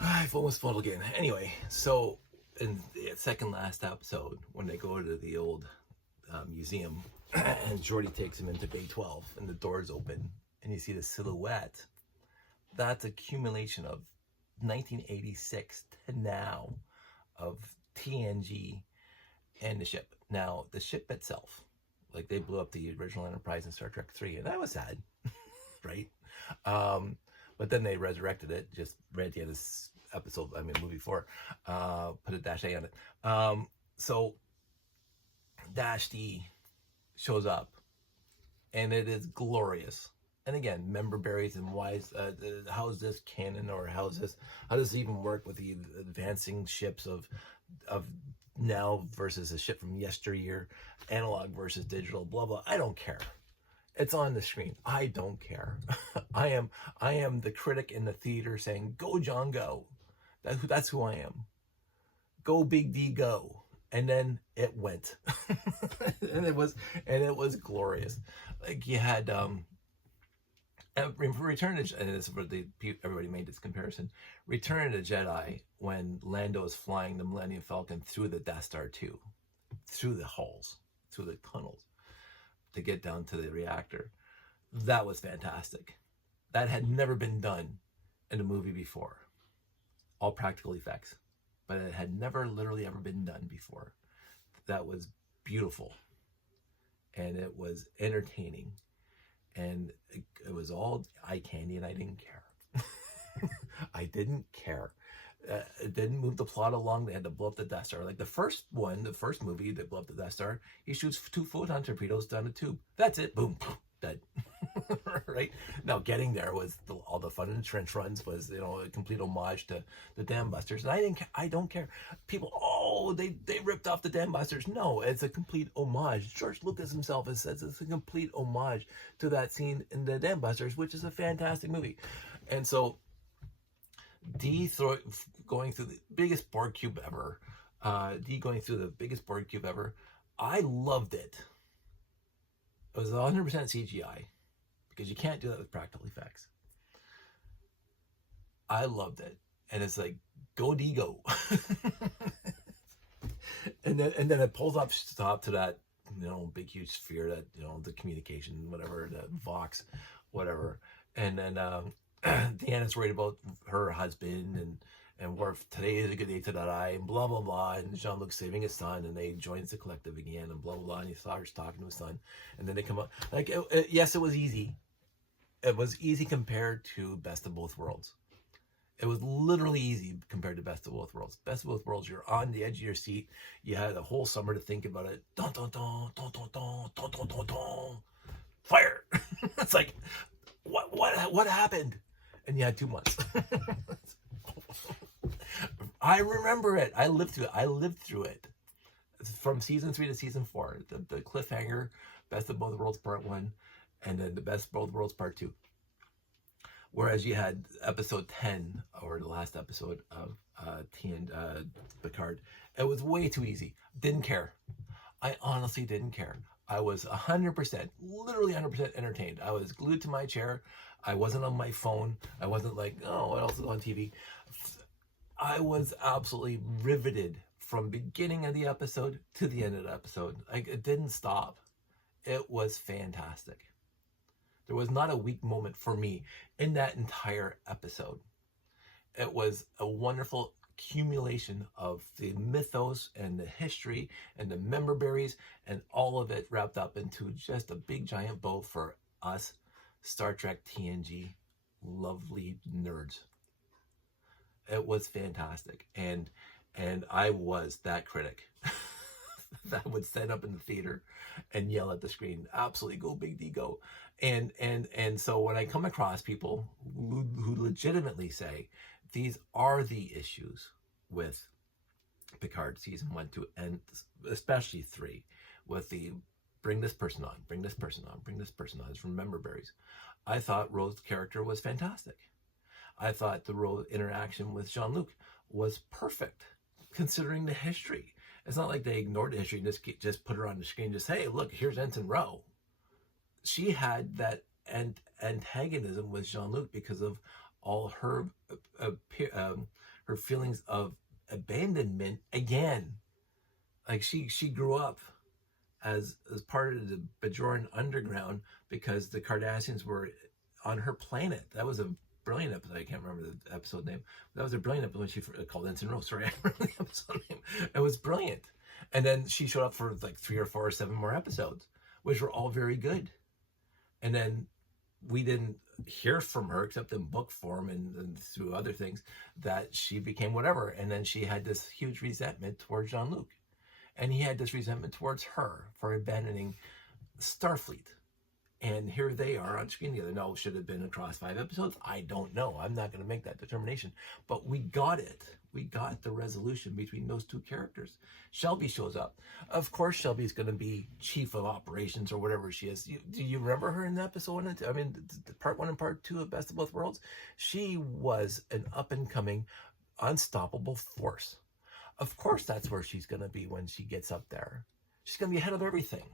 I've almost spoiled again. Anyway, so in the second last episode, when they go to the old museum, and Jordy takes him into Bay 12, and the doors open, and you see the silhouette. That's accumulation of 1986 to now of TNG and the ship. Now, the ship itself, like they blew up the original Enterprise in Star Trek 3, and that was sad, right? But then they resurrected it, just right at the end of this episode, movie 4, put a dash A on it. So Dash D shows up, and it is glorious. And again, member berries and why is how is this canon, or how does this even work with the advancing ships of now versus a ship from yesteryear, analog versus digital, blah blah. I don't care. It's on the screen. I don't care. I am the critic in the theater saying, "Go John, go." That's who I am. Go Big D, go. And then it went, and it was glorious. Like you had Return to, and this is where everybody made this comparison. Return of the Jedi, when Lando is flying the Millennium Falcon through the Death Star 2, through the halls, through the tunnels, to get down to the reactor. That was fantastic. That had never been done in a movie before. All practical effects, but it had never literally ever been done before. That was beautiful, and it was entertaining, and it was all eye candy, and I didn't care. I didn't care. It didn't move the plot along. They had to blow up the Death Star. Like the first movie, they blow up the Death Star. He shoots 2 photon torpedoes down a tube. That's it. Boom. Dead. Right? Now, getting there was all the fun in the trench runs was, a complete homage to the Dam Busters. And I don't care. People, they ripped off the Dam Busters. No, it's a complete homage. George Lucas himself has said it's a complete homage to that scene in the Dam Busters, which is a fantastic movie. And so going through the biggest Borg cube ever, going through the biggest Borg cube ever, I loved it. It was 100% CGI, because you can't do that with practical effects. I loved it, and it's like, go D go. and then it pulls up stop to that, big huge sphere, that the communication, whatever, the Vox, whatever, and then Deanna's worried about her husband, and where today is a good day to die, and blah blah blah, and Jean-Luc's saving his son, and they joins the collective again, and blah blah blah, and he starts talking to his son, and then they come up like, yes, it was easy. It was easy compared to Best of Both Worlds. It was literally easy compared to Best of Both Worlds. Best of Both Worlds, you're on the edge of your seat. You had a whole summer to think about it. Dun dun dun dun dun dun dun dun dun dun. Fire! It's like, what happened? And you had 2 months. I remember it. I lived through it. From season 3 to season 4. The cliffhanger, Best of Both Worlds Part 1, and then the Best of Both Worlds Part 2. Whereas you had episode 10, or the last episode of Picard, it was way too easy. Didn't care. I honestly didn't care. I was 100%, literally 100% entertained. I was glued to my chair. I wasn't on my phone. I wasn't like, oh, what else is on TV? I was absolutely riveted from beginning of the episode to the end of the episode. Like, it didn't stop. It was fantastic. There was not a weak moment for me in that entire episode. It was a wonderful accumulation of the mythos and the history and the member berries, and all of it wrapped up into just a big giant bow for us Star Trek TNG lovely nerds. It was fantastic, and I was that critic that would stand up in the theater and yell at the screen, absolutely, go Big D, go. And so when I come across people who legitimately say these are the issues with Picard season 1, 2, and especially 3, with the bring this person on, bring this person on, bring this person on, from member berries, I thought Rose's character was fantastic. I thought the Rose interaction with Jean-Luc was perfect, considering the history. It's not like they ignored the history and just put her on the screen, just, hey, look, here's Ensign Rowe. She had that antagonism with Jean-Luc because of all her her feelings of abandonment again. Like she grew up as part of the Bajoran underground because the Cardassians were on her planet. That was a brilliant episode. I can't remember the episode name. That was a brilliant episode when she called Ensign Rose. Sorry, I remember the episode name. It was brilliant. And then she showed up for like 3 or 4 or 7 more episodes, which were all very good. And then we didn't hear from her except in book form and through other things that she became whatever. And then she had this huge resentment towards Jean-Luc. And he had this resentment towards her for abandoning Starfleet. And here they are on screen together. No, should have been across 5 episodes? I don't know. I'm not going to make that determination. But we got it. We got the resolution between those 2 characters. Shelby shows up. Of course, Shelby's going to be chief of operations or whatever she is. Do you remember her in the episode? I mean, part 1 and part 2 of Best of Both Worlds? She was an up-and-coming, unstoppable force. Of course, that's where she's going to be when she gets up there. She's going to be ahead of everything.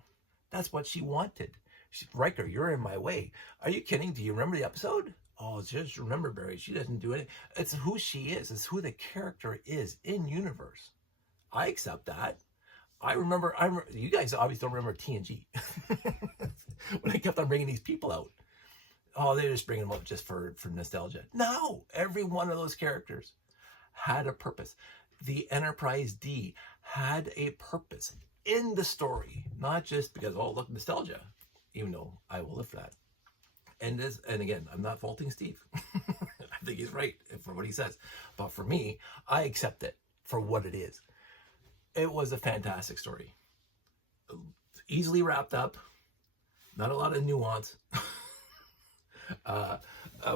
That's what she wanted. Riker, you're in my way. Are you kidding? Do you remember the episode? Oh, just remember, Barry, she doesn't do it. It's who she is. It's who the character is in universe. I accept that. I remember, you guys obviously don't remember TNG. When I kept on bringing these people out. Oh, they're just bringing them up just for nostalgia. No, every one of those characters had a purpose. The Enterprise D had a purpose in the story, not just because, oh, look, nostalgia, even though I will live for that. And again, I'm not faulting Steve. I think he's right for what he says. But for me, I accept it for what it is. It was a fantastic story. Easily wrapped up. Not a lot of nuance.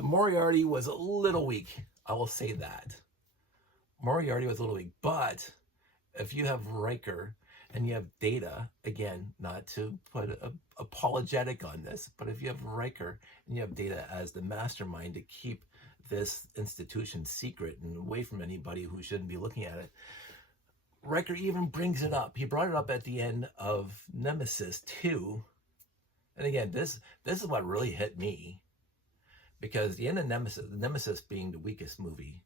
Moriarty was a little weak. I will say that. Moriarty was a little weak. But if you have Riker and you have Data, again, not to put apologetic on this, but if you have Riker and you have Data as the mastermind to keep this institution secret and away from anybody who shouldn't be looking at it, Riker even brings it up. He brought it up at the end of Nemesis 2. And again, this is what really hit me. Because the end of Nemesis being the weakest movie,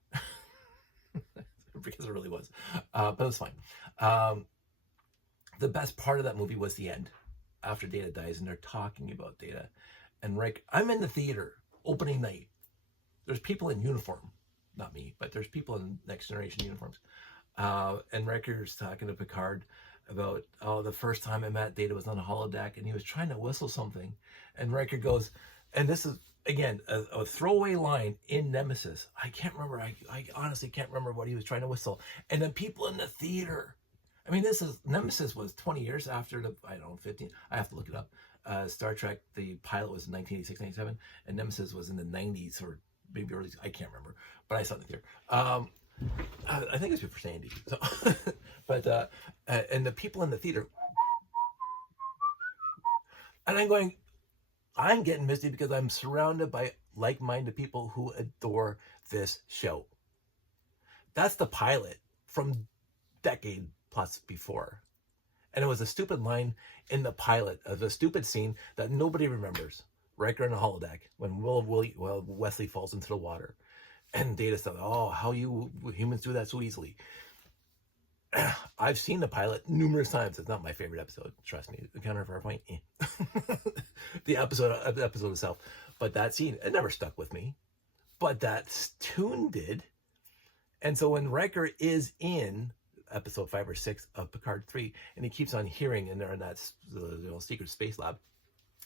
because it really was, but it was fine. The best part of that movie was the end, after Data dies, and they're talking about Data. And Riker, I'm in the theater, opening night. There's people in uniform, not me, but there's people in Next Generation uniforms. And Riker's talking to Picard about, oh, the first time I met Data was on a holodeck, and he was trying to whistle something. And Riker goes, and this is, again, a throwaway line in Nemesis. I can't remember. I honestly can't remember what he was trying to whistle. And then people in the theater. I mean, Nemesis was 20 years after the, I don't know, 15. I have to look it up. Star Trek, the pilot was in 1986, 97, and Nemesis was in the 90s or maybe early, I can't remember. But I saw it in the theater. I think it's before Sandy. So, but, and the people in the theater. And I'm getting misty because I'm surrounded by like-minded people who adore this show. That's the pilot from decade plus before. And it was a stupid line in the pilot of a stupid scene that nobody remembers. Riker in a holodeck when Wesley falls into the water. And Data said, oh, how you humans do that so easily. I've seen the pilot numerous times. It's not my favorite episode, trust me. The counter for our point, the episode itself. But that scene, it never stuck with me. But that tune did. And so when Riker is in episode 5 or 6 of Picard 3, and he keeps on hearing, and they're in that secret space lab,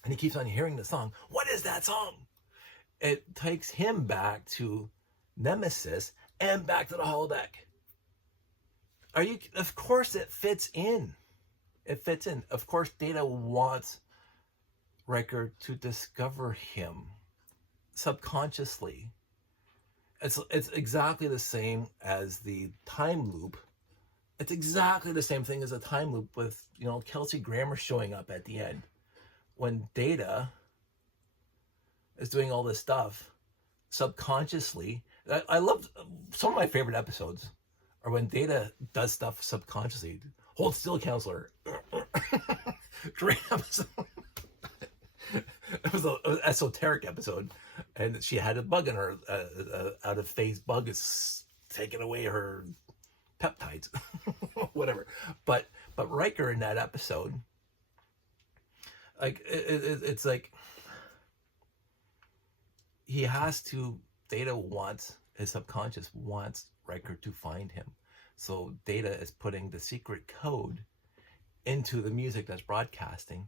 and he keeps on hearing the song, what is that song? It takes him back to Nemesis and back to the holodeck. Of course it fits in. It fits in. Of course Data wants Riker to discover him subconsciously. It's exactly the same as the time loop. It's exactly the same thing as a time loop with, Kelsey Grammer showing up at the end. When Data is doing all this stuff subconsciously. I love some of my favorite episodes are when Data does stuff subconsciously. Hold still, counselor. Great episode. It was an esoteric episode, and she had a bug in her, out of phase bug is taking away her peptides, whatever. But Riker in that episode, like it's like he has to. Data wants, his subconscious wants Riker to find him. So Data is putting the secret code into the music that's broadcasting,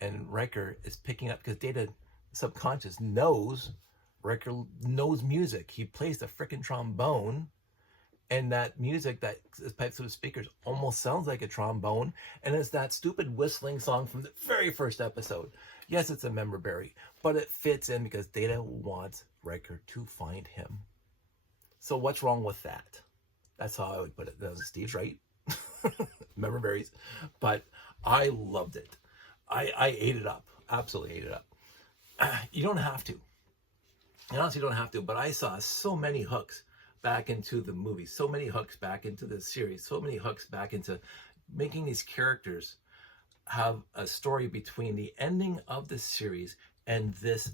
and Riker is picking up, because Data subconscious knows Riker knows music. He plays the frickin' trombone, and that music that is piped through the speakers almost sounds like a trombone, and it's that stupid whistling song from the very first episode. Yes, it's a member berry, but it fits in because Data wants Riker to find him. So what's wrong with that? That's how I would put it. Steve's right. Member berries. But I loved it. I ate it up. Absolutely ate it up. You don't have to. You honestly don't have to, but I saw so many hooks back into the movie, so many hooks back into the series, so many hooks back into making these characters have a story between the ending of the series and this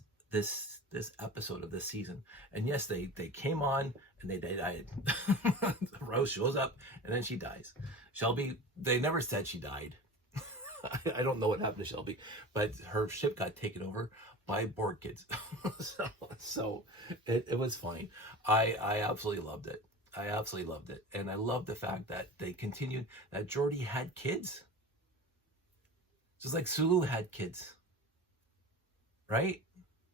episode of this season. And yes, they came on and they died. Rose shows up and then she dies. Shelby, they never said she died. I don't know what happened to Shelby, but her ship got taken over by Borg kids. so it was fine. I absolutely loved it. I absolutely loved it. And I love the fact that they continued, that Geordi had kids. Just like Sulu had kids. Right?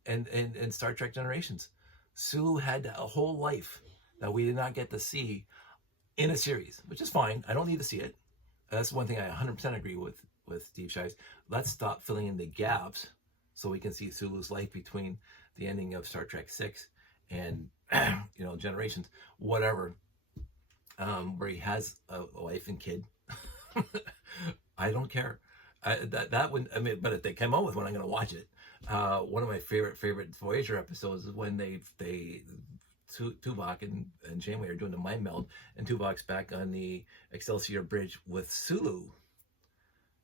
And Star Trek Generations. Sulu had a whole life that we did not get to see in a series, which is fine. I don't need to see it. That's one thing I 100% agree with Steve Shives. Let's stop filling in the gaps so we can see Sulu's life between the ending of Star Trek 6 and Generations, whatever, where he has a wife and kid. I don't care. That would, I mean, but if they come out with one, I'm going to watch it. One of my favorite Voyager episodes is when Tuvok and Janeway are doing the mind meld, and Tuvok's back on the Excelsior Bridge with Sulu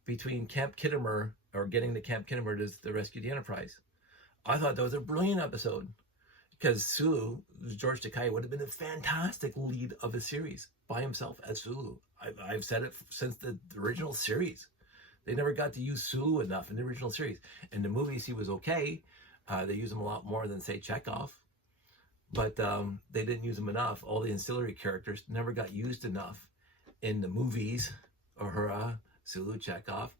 between Camp Kittimer, or getting to Camp Kittimer to rescue the Enterprise. I thought that was a brilliant episode, because Sulu, George Takei, would have been a fantastic lead of a series by himself as Sulu. I've said it since the original series. They never got to use Sulu enough in the original series. In the movies, he was okay. They used him a lot more than, say, Chekhov. But they didn't use him enough. All the ancillary characters never got used enough in the movies. Uhura, Sulu, Chekhov.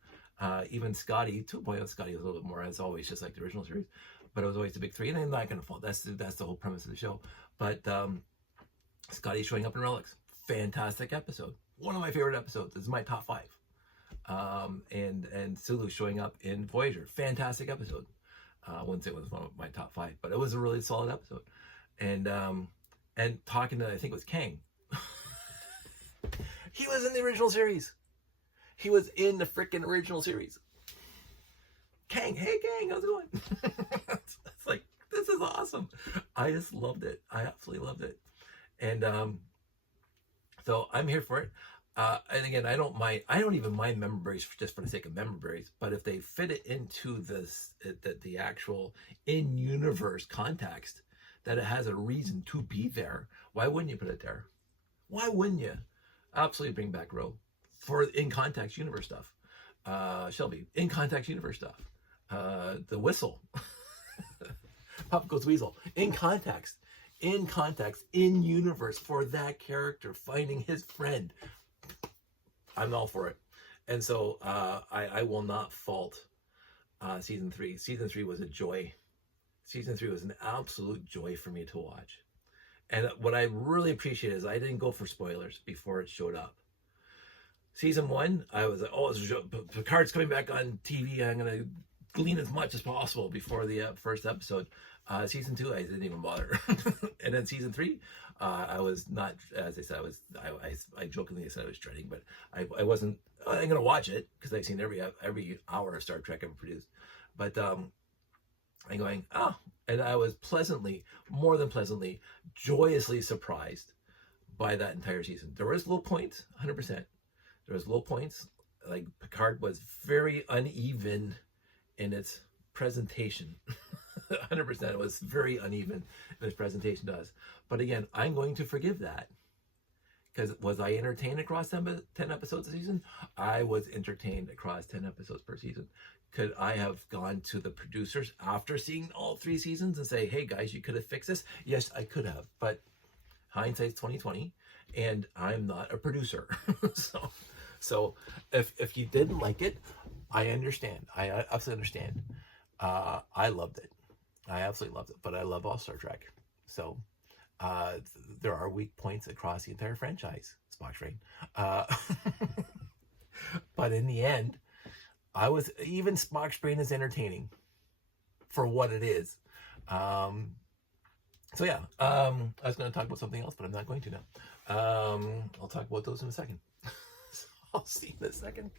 Even Scotty, 2.0 Scotty was a little bit more, as always, just like the original series. But it was always the big three. And I'm not going to fault. That's the whole premise of the show. But Scotty showing up in Relics. Fantastic episode. One of my favorite episodes. This is my top 5. And Sulu showing up in Voyager. Fantastic episode. I wouldn't say it was one of my top 5, but it was a really solid episode. And talking to, I think it was Kang. He was in the original series. He was in the freaking original series. Kang, hey Kang, how's it going? It's like, this is awesome. I just loved it. I absolutely loved it. And so I'm here for it. And again, I don't even mind member berries just for the sake of member berries, but if they fit it into the actual in-universe context, that it has a reason to be there, why wouldn't you put it there? Why wouldn't you? Absolutely bring back Ro for in-context universe stuff. Shelby, in-context universe stuff. The whistle. Pop Goes Weasel, in context, in universe for that character, finding his friend. I'm all for it. And so I will not fault season 3. Season 3 was a joy. Season 3 was an absolute joy for me to watch. And what I really appreciate is I didn't go for spoilers before it showed up. Season 1, I was like, oh, Picard's coming back on TV. I'm going to glean as much as possible before the first episode. Season 2, I didn't even bother. And then season 3, I was not, as I said, I jokingly said I was dreading, but I wasn't. I'm going to watch it because I've seen every hour of Star Trek ever produced. But I'm going, oh, and I was more than pleasantly, joyously surprised by that entire season. There was low points, 100%. There was low points. Like Picard was very uneven in its presentation. 100%. It was very uneven in his presentation to us. But again, I'm going to forgive that. Because was I entertained across 10 episodes a season? I was entertained across 10 episodes per season. Could I have gone to the producers after seeing all 3 seasons and say, hey guys, you could have fixed this? Yes, I could have. But hindsight's 2020, and I'm not a producer. so if you didn't like it, I understand. I absolutely understand. I loved it. I absolutely loved it. But I love all Star Trek. So there are weak points across the entire franchise, Spock's Brain. But in the end, even Spock's Brain is entertaining for what it is. So yeah, I was going to talk about something else, but I'm not going to now. I'll talk about those in a second. I'll see you in a second.